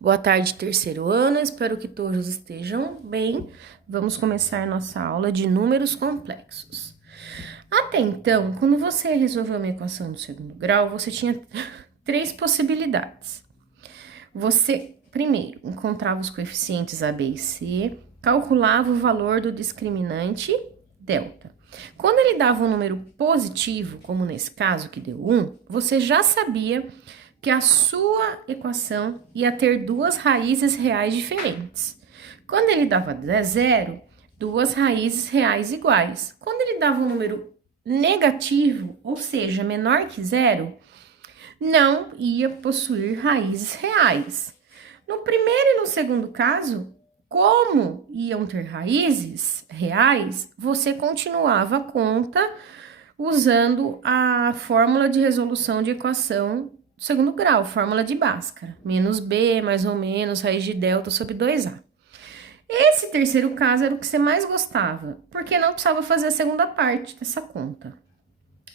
Boa tarde, terceiro ano, espero que todos estejam bem. Vamos começar nossa aula de números complexos. Até então, quando você resolveu uma equação do segundo grau, você tinha três possibilidades. Você, primeiro, encontrava os coeficientes A, B e C, calculava o valor do discriminante delta. Quando ele dava um número positivo, como nesse caso que deu 1, você já sabia que a sua equação ia ter duas raízes reais diferentes. Quando ele dava 0, duas raízes reais iguais. Quando ele dava um número negativo, ou seja, menor que 0, não ia possuir raízes reais. No primeiro e no segundo caso, como iam ter raízes reais, você continuava a conta usando a fórmula de resolução de equação do segundo grau, fórmula de Bhaskara, menos b, mais ou menos, raiz de delta sobre 2a. Esse terceiro caso era o que você mais gostava, porque não precisava fazer a segunda parte dessa conta.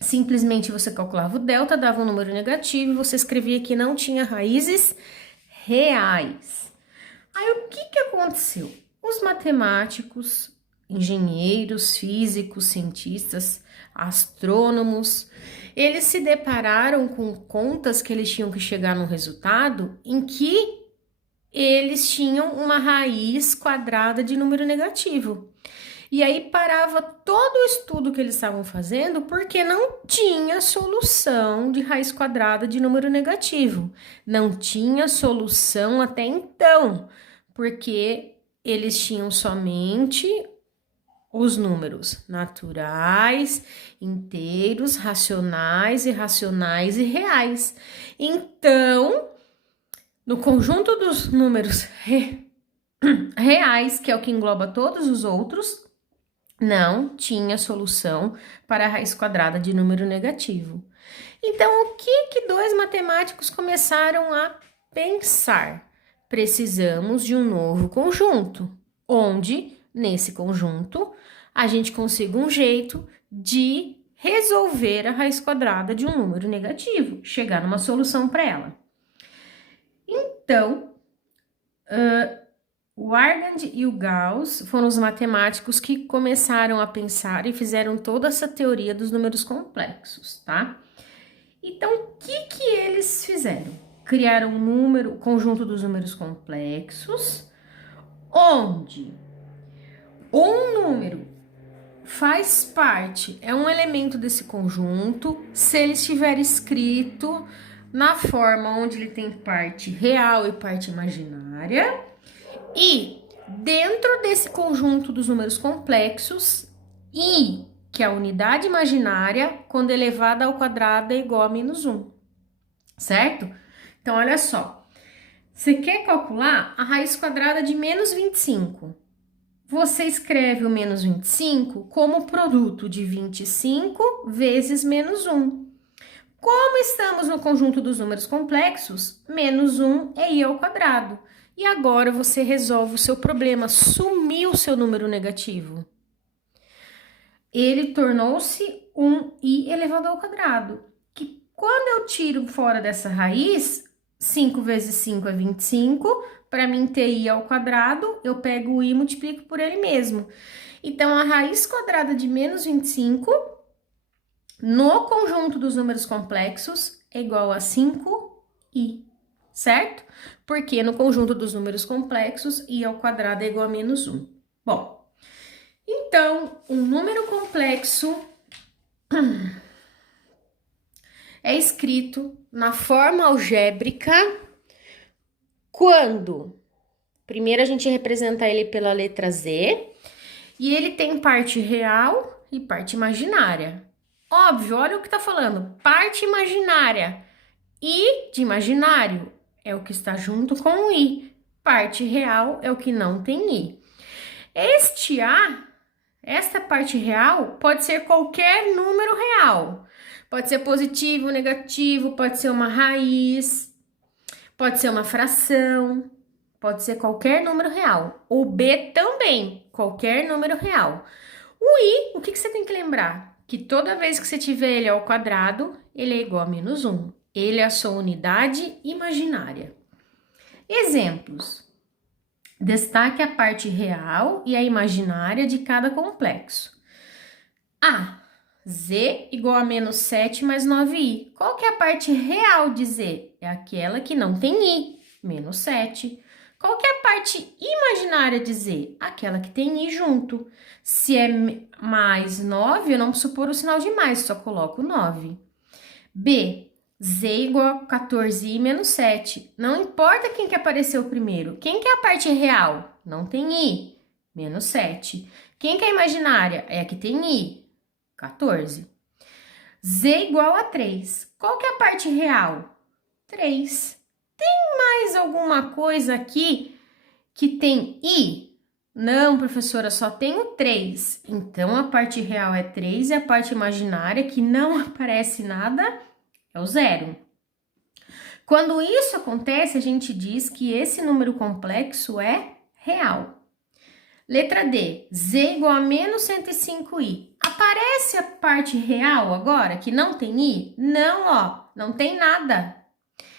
Simplesmente você calculava o delta, dava um número negativo e você escrevia que não tinha raízes reais. Aí o que aconteceu? Os matemáticos, engenheiros, físicos, cientistas, astrônomos, eles se depararam com contas que eles tinham que chegar num resultado em que eles tinham uma raiz quadrada de número negativo. E aí parava todo o estudo que eles estavam fazendo porque não tinha solução de raiz quadrada de número negativo. Não tinha solução até então, porque eles tinham somente os números naturais, inteiros, racionais, irracionais e reais. Então, no conjunto dos números reais, que é o que engloba todos os outros, não tinha solução para a raiz quadrada de número negativo. Então, o que dois matemáticos começaram a pensar? Precisamos de um novo conjunto, onde, nesse conjunto, a gente consiga um jeito de resolver a raiz quadrada de um número negativo, chegar numa solução para ela. Então, o Argand e o Gauss foram os matemáticos que começaram a pensar e fizeram toda essa teoria dos números complexos, tá? Então, o que eles fizeram? Criaram um conjunto dos números complexos, onde um número faz parte, é um elemento desse conjunto, se ele estiver escrito na forma onde ele tem parte real e parte imaginária, e dentro desse conjunto dos números complexos, i, que é a unidade imaginária, quando elevada ao quadrado é igual a menos 1, certo? Então, olha só, você quer calcular a raiz quadrada de menos 25. Você escreve o menos 25 como produto de 25 vezes menos 1. Como estamos no conjunto dos números complexos, menos 1 é i ao quadrado. E agora você resolve o seu problema, sumiu o seu número negativo. Ele tornou-se um i elevado ao quadrado. Que quando eu tiro fora dessa raiz, 5 vezes 5 é 25, para mim ter i ao quadrado, eu pego o i e multiplico por ele mesmo. Então, a raiz quadrada de menos 25 no conjunto dos números complexos é igual a 5i, certo? Porque no conjunto dos números complexos, i ao quadrado é igual a menos 1. Bom, então, um número complexo é escrito na forma algébrica quando, primeiro a gente representa ele pela letra Z, e ele tem parte real e parte imaginária. Óbvio, olha o que tá falando, parte imaginária. I de imaginário é o que está junto com o i. Parte real é o que não tem i. Esta parte real pode ser qualquer número real. Pode ser positivo, negativo, pode ser uma raiz, pode ser uma fração, pode ser qualquer número real. O b também, qualquer número real. O i, o que você tem que lembrar? Que toda vez que você tiver ele ao quadrado, ele é igual a menos 1. Ele é a sua unidade imaginária. Exemplos. Destaque a parte real e a imaginária de cada complexo. A. Z igual a menos 7 mais 9i. Qual que é a parte real de Z? É aquela que não tem i, menos 7. Qual que é a parte imaginária de Z? Aquela que tem i junto. Se é mais 9, eu não preciso pôr o sinal de mais, só coloco 9. B. Z igual a 14i menos 7. Não importa quem que apareceu primeiro. Quem que é a parte real? Não tem i, menos 7. Quem que é a imaginária? É a que tem i, 14. Z igual a 3. Qual que é a parte real? 3. Tem mais alguma coisa aqui que tem i? Não, professora, só tenho 3. Então, a parte real é 3 e a parte imaginária, que não aparece nada, é o 0. Quando isso acontece, a gente diz que esse número complexo é real. Letra D, Z igual a menos 105i. Aparece a parte real agora, que não tem i? Não, ó, não tem nada.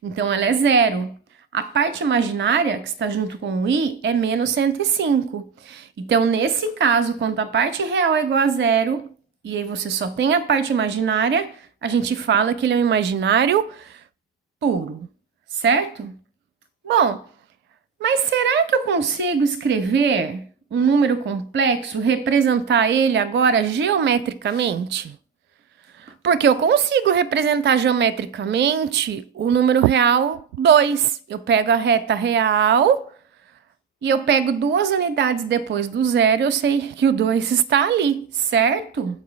Então, ela é 0. A parte imaginária, que está junto com o i, é menos 105. Então, nesse caso, quando a parte real é igual a 0, e aí você só tem a parte imaginária, a gente fala que ele é um imaginário puro, certo? Bom, mas será que eu consigo escrever um número complexo, representar ele agora geometricamente? Porque eu consigo representar geometricamente o número real 2. Eu pego a reta real e eu pego 2 unidades depois do 0, eu sei que o 2 está ali, certo?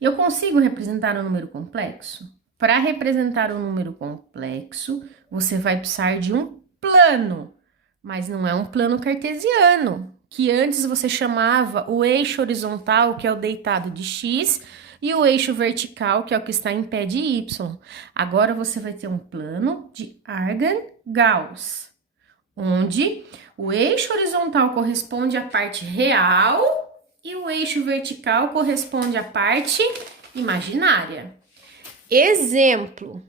Eu consigo representar um número complexo? Para representar um número complexo, você vai precisar de um plano, mas não é um plano cartesiano, que antes você chamava o eixo horizontal, que é o deitado de x, e o eixo vertical, que é o que está em pé de y. Agora você vai ter um plano de Argand-Gauss, onde o eixo horizontal corresponde à parte real e o eixo vertical corresponde à parte imaginária. Exemplo.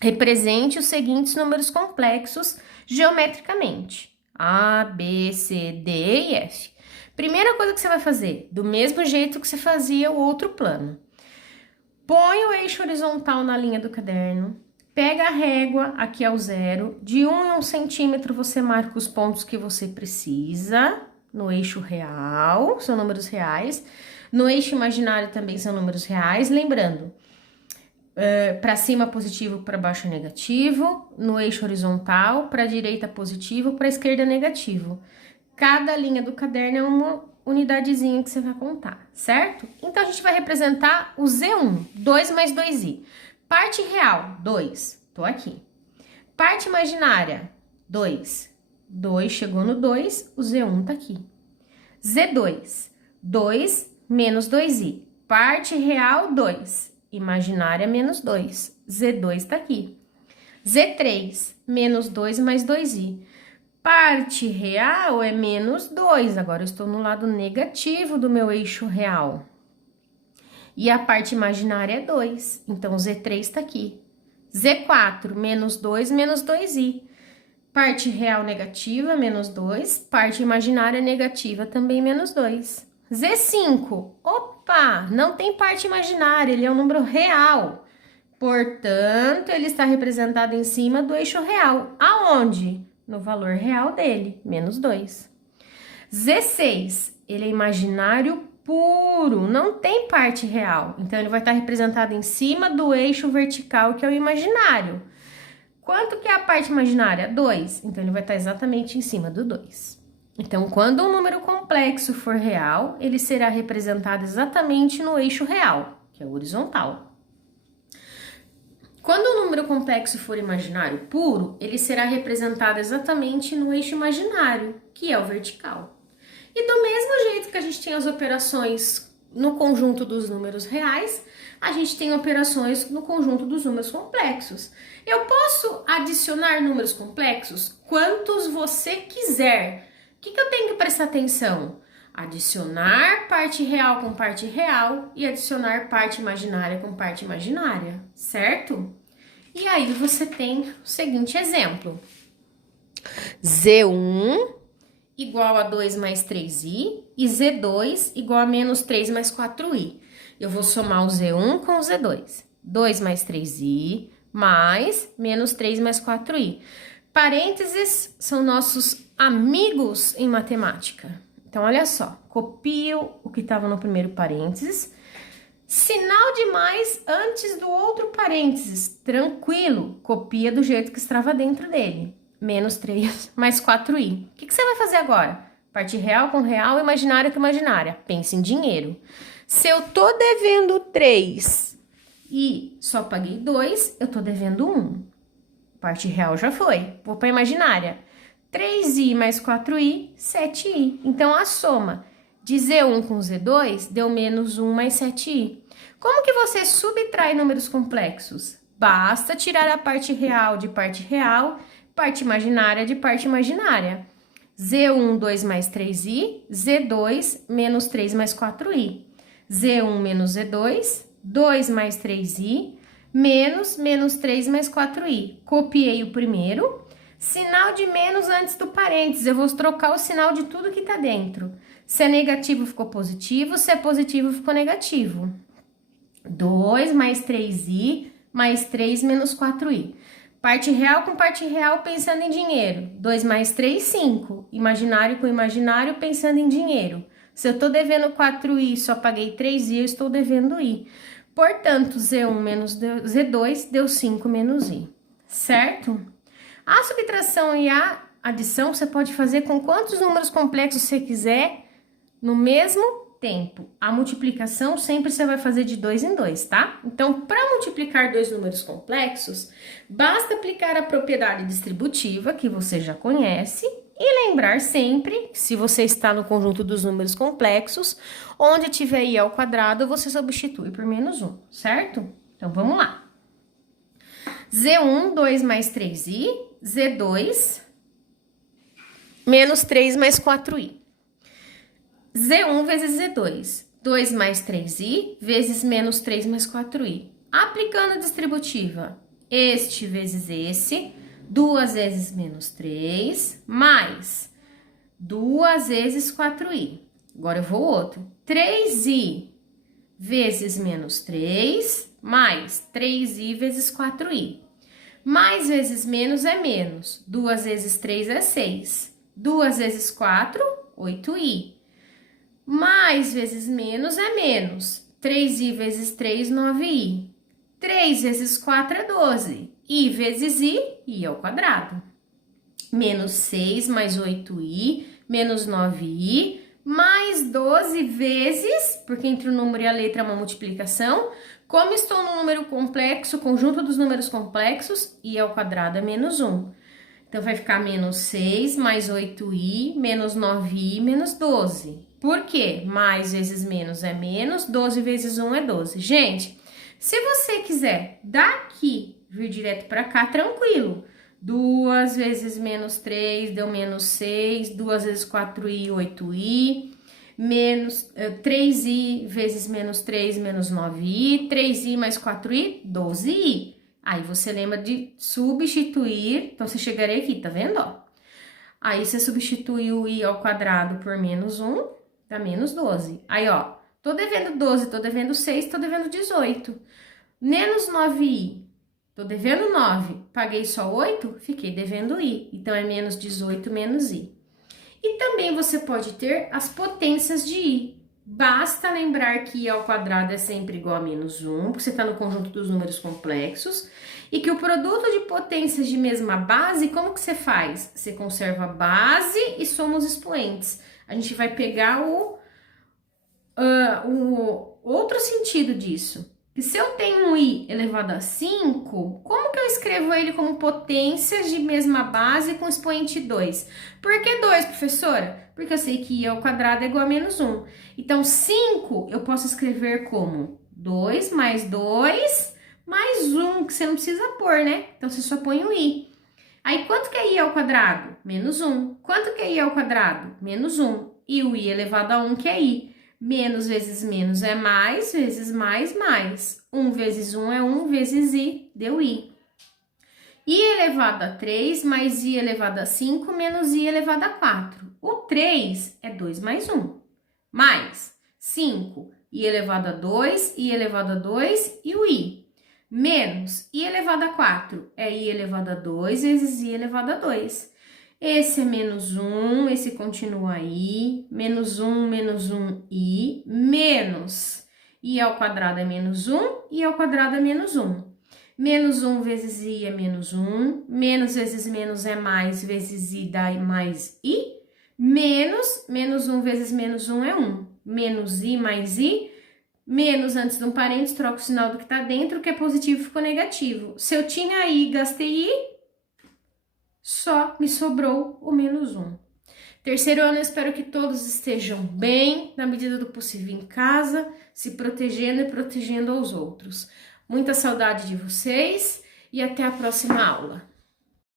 Represente os seguintes números complexos geometricamente. A, B, C, D e F. Primeira coisa que você vai fazer, do mesmo jeito que você fazia o outro plano. Põe o eixo horizontal na linha do caderno, pega a régua, aqui é o 0, de 1 em 1 centímetro você marca os pontos que você precisa, no eixo real, são números reais, no eixo imaginário também são números reais, lembrando, para cima positivo, para baixo negativo, no eixo horizontal, para a direita positivo, para a esquerda negativo. Cada linha do caderno é uma unidadezinha que você vai contar, certo? Então, a gente vai representar o Z1, 2 mais 2i. Parte real, 2, tô aqui. Parte imaginária, 2. 2 chegou no 2, o Z1 tá aqui. Z2, 2 menos 2i. Parte real, 2. Imaginária, menos 2. Z2 tá aqui. Z3, menos 2 mais 2i. Parte real é menos 2. Agora, eu estou no lado negativo do meu eixo real. E a parte imaginária é 2. Então, Z3 está aqui. Z4, menos 2, menos 2i. Parte real negativa, menos 2. Parte imaginária negativa, também menos 2. Z5, opa, não tem parte imaginária, ele é um número real. Portanto, ele está representado em cima do eixo real. Aonde? No valor real dele, menos 2. Z6, ele é imaginário puro, não tem parte real. Então, ele vai estar representado em cima do eixo vertical, que é o imaginário. Quanto que é a parte imaginária? 2. Então, ele vai estar exatamente em cima do 2. Então, quando um número complexo for real, ele será representado exatamente no eixo real, que é o horizontal. Quando um número complexo for imaginário puro, ele será representado exatamente no eixo imaginário, que é o vertical. E do mesmo jeito que a gente tem as operações no conjunto dos números reais, a gente tem operações no conjunto dos números complexos. Eu posso adicionar números complexos quantos você quiser. O que eu tenho que prestar atenção? Adicionar parte real com parte real e adicionar parte imaginária com parte imaginária, certo? E aí você tem o seguinte exemplo. Z1 igual a 2 mais 3i e Z2 igual a menos 3 mais 4i. Eu vou somar o Z1 com o Z2. 2 mais 3i mais menos 3 mais 4i. Parênteses são nossos amigos em matemática. Então, olha só, copio o que estava no primeiro parênteses, sinal de mais antes do outro parênteses, tranquilo, copia do jeito que estava dentro dele. Menos 3 mais 4i. O que você vai fazer agora? Parte real com real, imaginária com imaginária. Pense em dinheiro. Se eu tô devendo 3 e só paguei 2, eu tô devendo 1. Parte real já foi. Vou para imaginária. 3i mais 4i, 7i. Então, a soma de Z1 com Z2 deu menos 1 mais 7i. Como que você subtrai números complexos? Basta tirar a parte real de parte real, parte imaginária de parte imaginária. Z1, 2 mais 3i, Z2, menos 3 mais 4i. Z1 menos Z2, 2 mais 3i, menos 3 mais 4i. Copiei o primeiro, sinal de menos antes do parênteses. Eu vou trocar o sinal de tudo que tá dentro. Se é negativo, ficou positivo. Se é positivo, ficou negativo. 2 mais 3i, mais 3 menos 4i. Parte real com parte real, pensando em dinheiro. 2 mais 3, 5. Imaginário com imaginário, pensando em dinheiro. Se eu tô devendo 4i, só paguei 3i, eu estou devendo i. Portanto, Z1 menos Z2 deu 5 menos i. Certo? A subtração e a adição você pode fazer com quantos números complexos você quiser no mesmo tempo. A multiplicação sempre você vai fazer de 2 em 2, tá? Então, para multiplicar dois números complexos, basta aplicar a propriedade distributiva, que você já conhece, e lembrar sempre, se você está no conjunto dos números complexos, onde tiver i ao quadrado, você substitui por menos 1, certo? Então, vamos lá. Z1, 2 mais 3i, Z2, menos 3 mais 4i. Z1 vezes Z2, 2 mais 3i vezes menos 3 mais 4i. Aplicando a distributiva, este vezes esse, 2 vezes menos 3, mais 2 vezes 4i. Agora eu vou outro. 3i vezes menos 3, mais 3i vezes 4i. Mais vezes menos é menos. 2 vezes 3 é 6. 2 vezes 4, 8i. Mais vezes menos é menos. 3i vezes 3, 9i. 3 vezes 4 é 12. I vezes i ao quadrado. Menos 6 mais 8i, menos 9i, mais 12 vezes, porque entre o número e a letra é uma multiplicação. Como estou no número complexo, conjunto dos números complexos, i ao quadrado é menos 1. Então, vai ficar menos 6 mais 8i, menos 9i, menos 12. Por quê? Mais vezes menos é menos, 12 vezes 1 é 12. Gente, se você quiser daqui vir direto para cá, tranquilo. 2 vezes menos 3 deu menos 6, 2 vezes 4i, 8i, menos 3i vezes menos 3, menos 9i, 3i mais 4i, 12i. Aí você lembra de substituir, então você chegaria aqui, tá vendo, ó? Aí você substitui o i ao quadrado por menos 1, dá menos 12. Aí, ó, tô devendo 12, tô devendo 6, tô devendo 18. Menos 9i, tô devendo 9, paguei só 8, fiquei devendo i. Então, é menos 18 menos i. E também você pode ter as potências de i. Basta lembrar que i ao quadrado é sempre igual a menos 1, porque você está no conjunto dos números complexos, e que o produto de potências de mesma base, como que você faz? Você conserva a base e soma os expoentes. A gente vai pegar o outro sentido disso. Que se eu tenho um i elevado a 5, como que eu escrevo ele como potências de mesma base com expoente 2? Por que 2, professora? Porque eu sei que i ao quadrado é igual a menos 1. Então, 5 eu posso escrever como 2 mais 2 mais 1, que você não precisa pôr, né? Então, você só põe o i. Aí, quanto que é i ao quadrado? Menos 1. Quanto que é i ao quadrado? Menos 1. E o i elevado a 1, que é i. Menos vezes menos é mais, vezes mais, mais. 1 vezes 1 é 1, vezes i, deu i. I elevado a 3 mais I elevado a 5 menos I elevado a 4. O 3 é 2 mais 1, mais 5, I elevado a 2, I elevado a 2 e o I. Menos I elevado a 4 é I elevado a 2 vezes I elevado a 2. Esse é menos 1, esse continua aí, menos 1, I, menos I ao quadrado é menos 1, I ao quadrado é menos 1. Menos 1 vezes I é menos 1, menos vezes menos é mais, vezes I dá mais I, menos 1 vezes menos 1 é 1, menos I mais I, menos antes de um parênteses, troca o sinal do que tá dentro, que é positivo ficou negativo. Se eu tinha I, gastei I, só me sobrou o menos 1. Terceiro ano, eu espero que todos estejam bem, na medida do possível em casa, se protegendo e protegendo aos outros. Muita saudade de vocês e até a próxima aula.